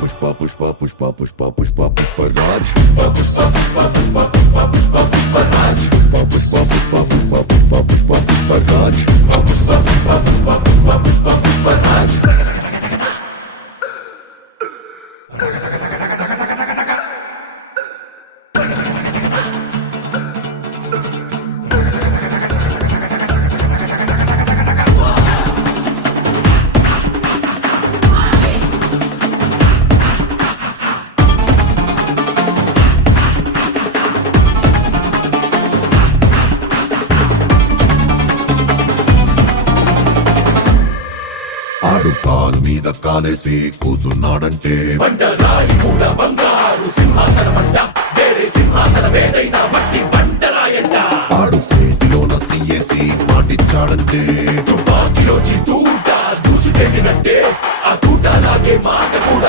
పుష్ప పుష్ప పుష్ప పుష్ప పుష్ప పుష్పరాజ్ పుష్ప పుష్ప పుష్ప పుష్ప పుష్ప పుష్ప పుష్పరాజ్ పుష్ప పుష్ప పుష్ప పుష్ప పుష్ప పుష్ప పుష్పరాజ్ పుష్ప పుష్ప పుష్ప పుష్ప పుష్ప పుష్ప పుష్పరాజ్ ఆడు కాలు మీద కాలేసి కూసున్నాడంటే బండరాయి మూల బంగారు సింహాసనమంట వేరే సింహాసనమేదైనా మట్టి బండరాయంట ఆడు చేతిలోన సీఏసి మాటిచ్చాడంటే తుపాకీలో దూసుకెళ్ళినట్టే ఆ తూటలాగే మాట కూడా